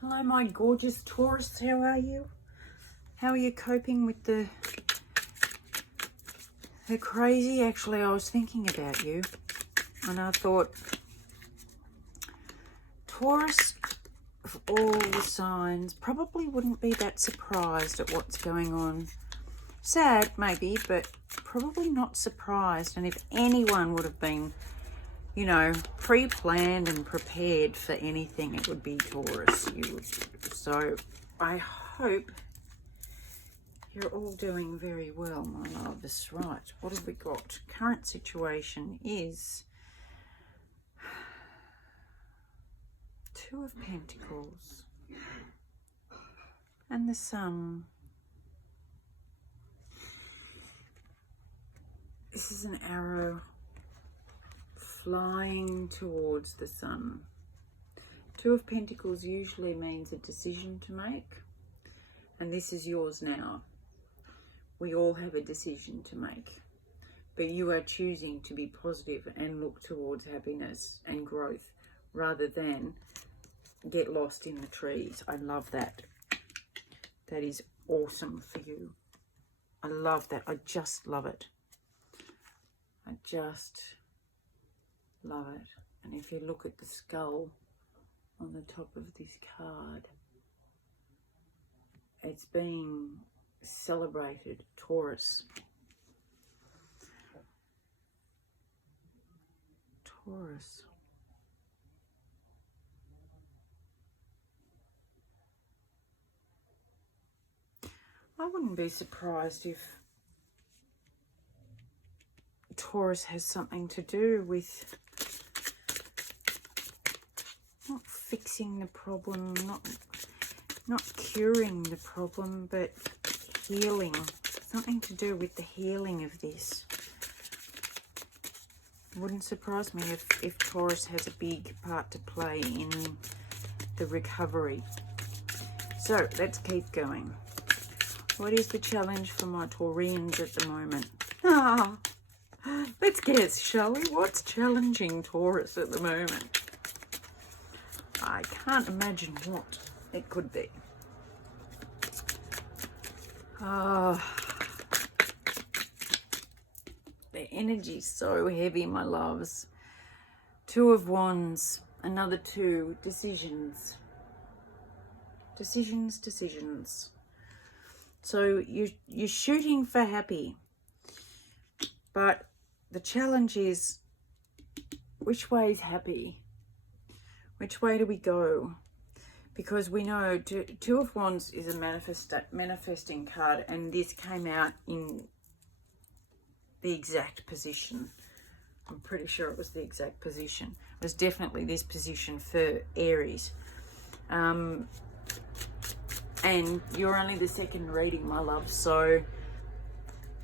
Hello, my gorgeous Taurus. How are you? How are you coping with the crazy? Actually, I was thinking about you, and I thought, Taurus, of all the signs, probably wouldn't be that surprised at what's going on. Sad, maybe, but probably not surprised. And if anyone would have been, you know, pre-planned and prepared for anything, it would be Taurus. So I hope you're all doing very well, my loves. Right, what have we got? Current situation is Two of Pentacles and the Sun. This is an arrow flying towards the Sun. Two of Pentacles usually means a decision to make, and this is yours now. We all have a decision to make, but you are choosing to be positive and look towards happiness and growth rather than get lost in the trees. I love that. That is awesome for you. I love that. I just love it. I just love it. And if you look at the skull on the top of this card, it's being celebrated. Taurus. Taurus. I wouldn't be surprised if Taurus has something to do with not fixing the problem, not curing the problem, but healing. Something to do with the healing of this. Wouldn't surprise me if Taurus has a big part to play in the recovery. So let's keep going. What is the challenge for my Taurians at the moment? Let's guess, shall we? What's challenging Taurus at the moment? I can't imagine what it could be. The energy's so heavy, my loves. Two of Wands, another two, decisions. Decisions. So you're shooting for happy, but the challenge is, which way is happy? Which way do we go? Because we know Two of Wands is a manifesting card, and this came out in the exact position. I'm pretty sure it was the exact position. It was definitely this position for Aries. And you're only the second reading, my love, so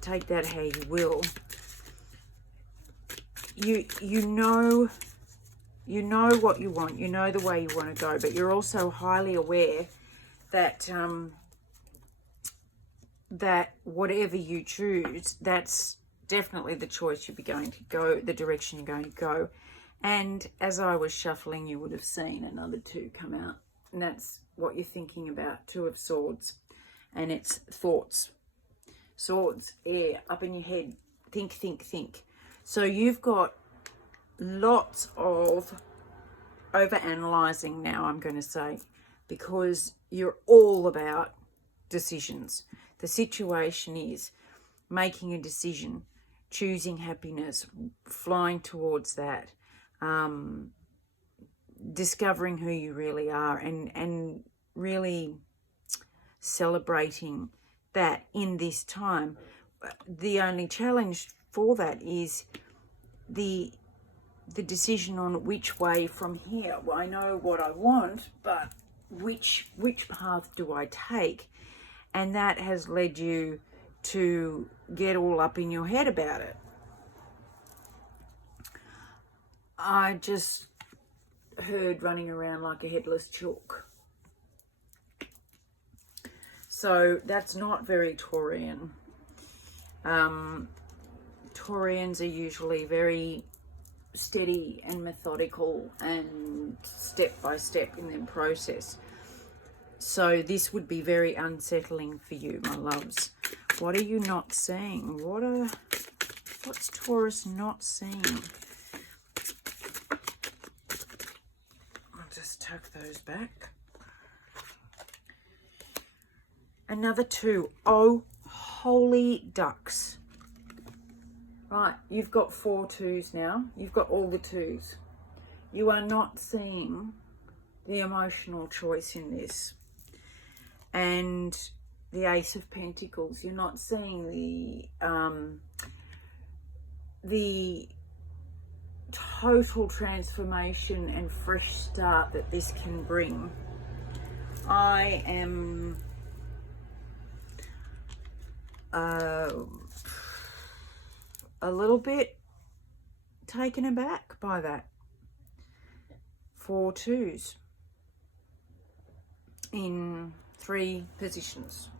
take that how you will. You know what you want, you know the way you want to go, but you're also highly aware that that whatever you choose, that's definitely the choice you'll be going to go, the direction you're going to go. And as I was shuffling, you would have seen another two come out, and that's what you're thinking about. Two of Swords, and it's thoughts. Swords, air, up in your head, think. So you've got lots of over-analysing now, I'm going to say, because you're all about decisions. The situation is making a decision, choosing happiness, flying towards that, discovering who you really are, and really celebrating that in this time. The only challenge for that is the decision on which way from here. Well, I know what I want, but which path do I take? And that has led you to get all up in your head about it. I just heard running around like a headless chook. So that's not very Taurian. Taurians are usually very steady and methodical and step by step in their process. So this would be very unsettling for you, my loves. What are you not seeing? What's Taurus not seeing? I'll just tuck those back. Another 2. Oh, holy ducks. Right, you've got 4 2s now. You've got all the 2s. You are not seeing the emotional choice in this. And the Ace of Pentacles. You're not seeing the total transformation and fresh start that this can bring. I am a little bit taken aback by that. 4 2s in 3 positions.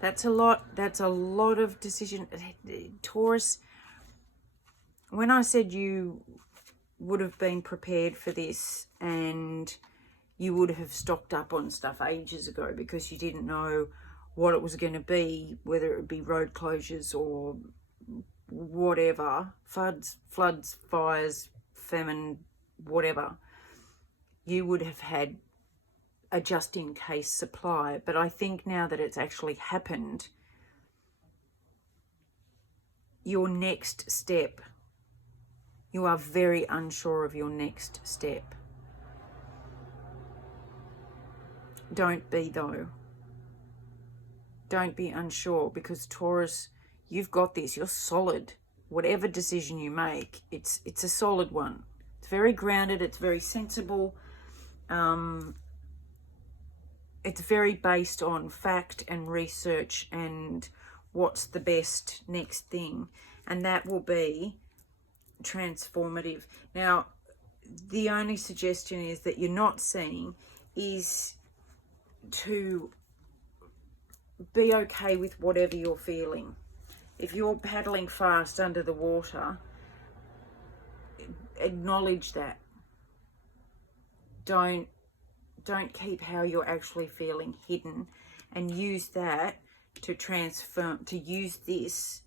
That's a lot. That's a lot of decision. Taurus, when I said you would have been prepared for this and you would have stocked up on stuff ages ago because you didn't know what it was going to be, whether it would be road closures or whatever, floods, fires, famine, whatever, you would have had a just-in-case supply. But I think now that it's actually happened, your next step, you are very unsure of your next step. Don't be, though. Don't be unsure, because Taurus, you've got this. You're solid. Whatever decision you make, it's a solid one. It's very grounded. It's very sensible. It's very based on fact and research and what's the best next thing. And that will be transformative. Now, the only suggestion is that you're not seeing is to be okay with whatever you're feeling. If you're paddling fast under the water, acknowledge that. Don't keep how you're actually feeling hidden, and use that to transform, to use this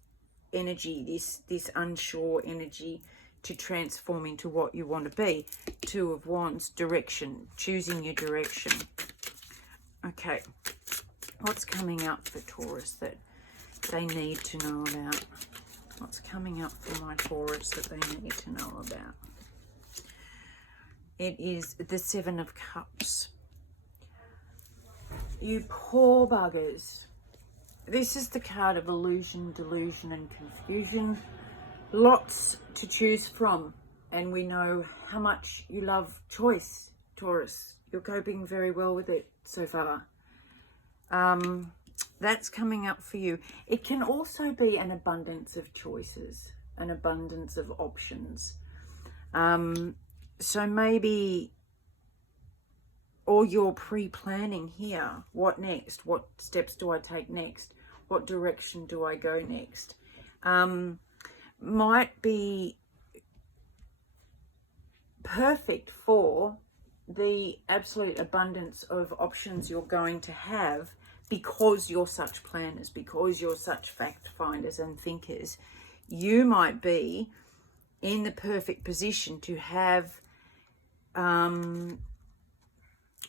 energy, this unsure energy, to transform into what you want to be. 2 of Wands, direction, choosing your direction. Okay, what's coming up for Taurus that they need to know about? What's coming up for my Taurus that they need to know about? It is the 7 of Cups. You poor buggers. This is the card of illusion, delusion, and confusion. Lots to choose from. And we know how much you love choice, Taurus. You're coping very well with it so far. That's coming up for you. It can also be an abundance of choices, an abundance of options. So maybe, or you're pre-planning here. What next? What steps do I take next? What direction do I go next? Might be perfect for the absolute abundance of options you're going to have, because you're such planners, because you're such fact finders and thinkers. You might be in the perfect position to have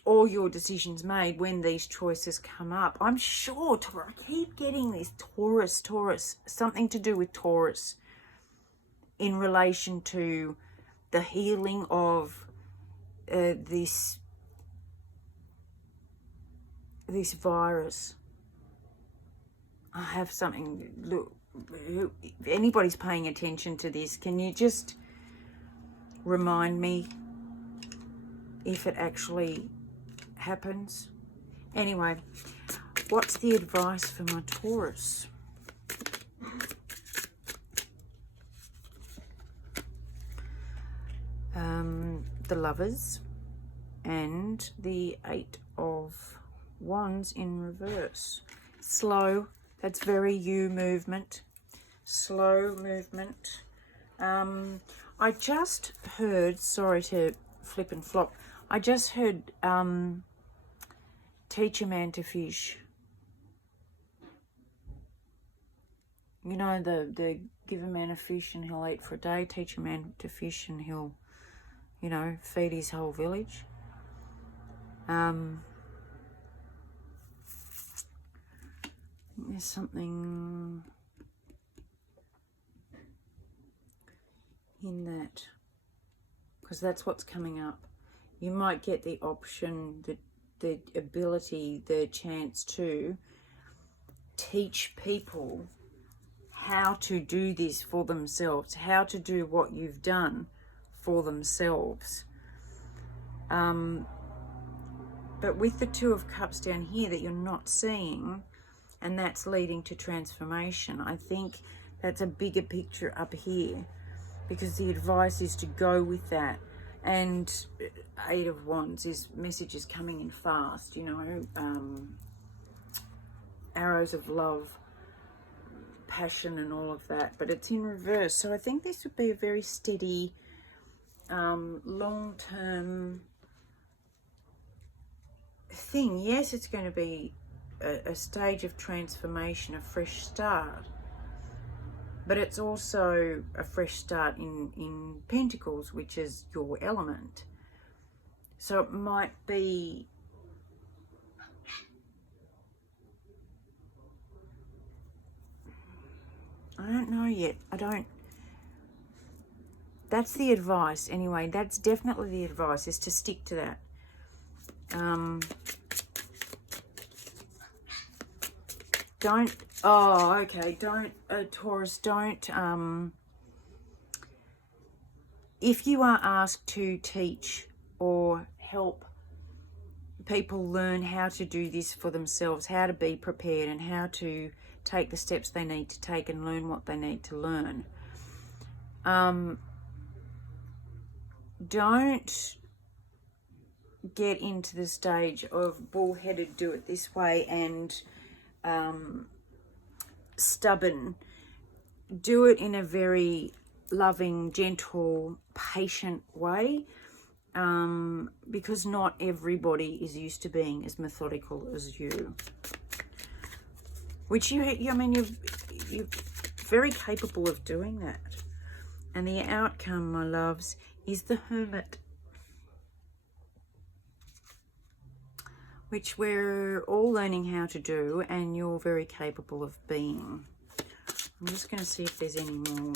all your decisions made when these choices come up. I'm sure, I keep getting this Taurus, something to do with Taurus in relation to the healing of this virus. I have something, look, if anybody's paying attention to this, can you just remind me if it actually happens? Anyway, what's the advice for my Taurus? The Lovers and the 8 of Wands in reverse. Slow. That's very you movement. Slow movement. I just heard, sorry to flip and flop, I just heard Teach a man to fish. You know, the give a man a fish and he'll eat for a day. Teach a man to fish and he'll, you know, feed his whole village. There's something in that, because that's what's coming up. You might get the option, the ability, the chance to teach people how to do this for themselves, how to do what you've done for themselves. But with the Two of Cups down here that you're not seeing, and that's leading to transformation, I think that's a bigger picture up here, because the advice is to go with that. And Eight of Wands is messages coming in fast, you know, arrows of love, passion and all of that, but it's in reverse. So I think this would be a very steady, long-term thing. Yes, it's going to be a stage of transformation, a fresh start, but it's also a fresh start in Pentacles, which is your element. So it might be I don't know yet. That's the advice anyway. That's definitely the advice, is to stick to that. Don't, Taurus, don't, if you are asked to teach or help people learn how to do this for themselves, how to be prepared and how to take the steps they need to take and learn what they need to learn, don't get into the stage of bullheaded, do it this way, and stubborn. Do it in a very loving, gentle, patient way, because not everybody is used to being as methodical as you. Which you're very capable of doing that. And the outcome, my loves, is the Hermit, which we're all learning how to do, and you're very capable of being. I'm just going to see if there's any more.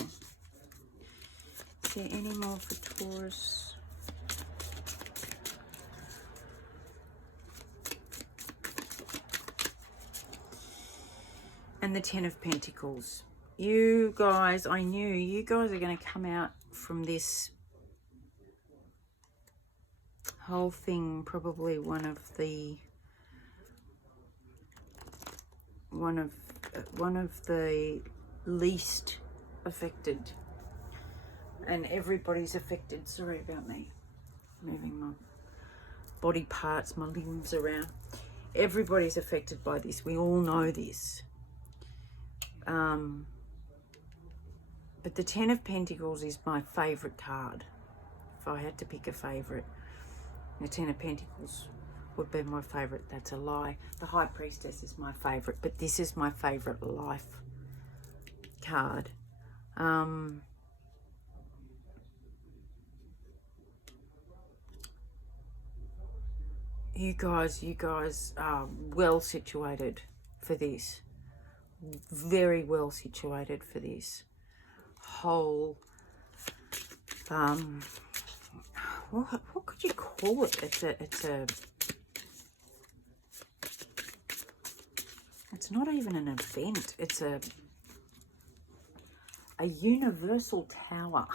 Is there any more for Taurus? And the Ten of Pentacles. You guys, I knew you guys are going to come out from this whole thing probably one of the least affected, and everybody's affected. Sorry about me moving my body parts, my limbs around. Everybody's affected by this. We all know this. But the Ten of Pentacles is my favourite card. If I had to pick a favourite, the Ten of Pentacles would be my favourite. That's a lie. The High Priestess is my favourite, but this is my favourite life card. You guys are well situated for this. Very well situated for this whole what could you call it? It's not even an event. It's a universal tower.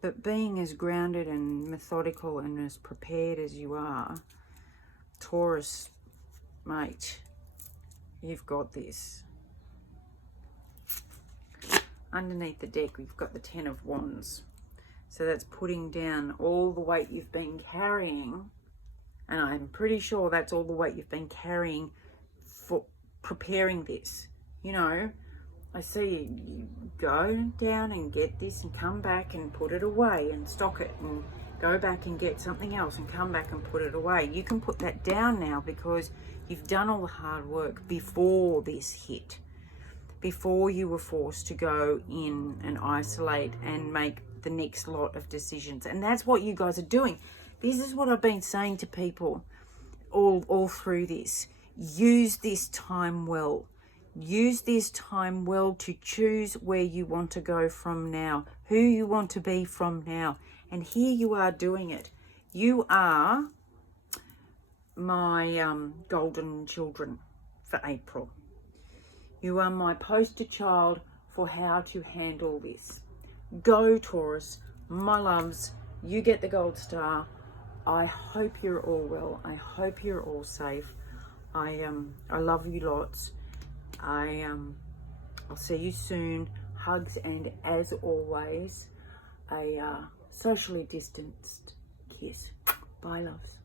But being as grounded and methodical and as prepared as you are, Taurus, mate, you've got this. Underneath the deck, we've got the Ten of Wands. So that's putting down all the weight you've been carrying. And I'm pretty sure that's all the weight you've been carrying for preparing this. You know, I see you go down and get this and come back and put it away and stock it and go back and get something else and come back and put it away. You can put that down now because you've done all the hard work before this hit, before you were forced to go in and isolate and make the next lot of decisions. And that's what you guys are doing. This is what I've been saying to people all through this. Use this time well. Use this time well to choose where you want to go from now, who you want to be from now. And here you are doing it. You are my golden children for April. You are my poster child for how to handle this. Go, Taurus, my loves. You get the gold star. I hope you're all well. I hope you're all safe. I love you lots. I'll see you soon. Hugs, and as always, a socially distanced kiss. Bye, loves.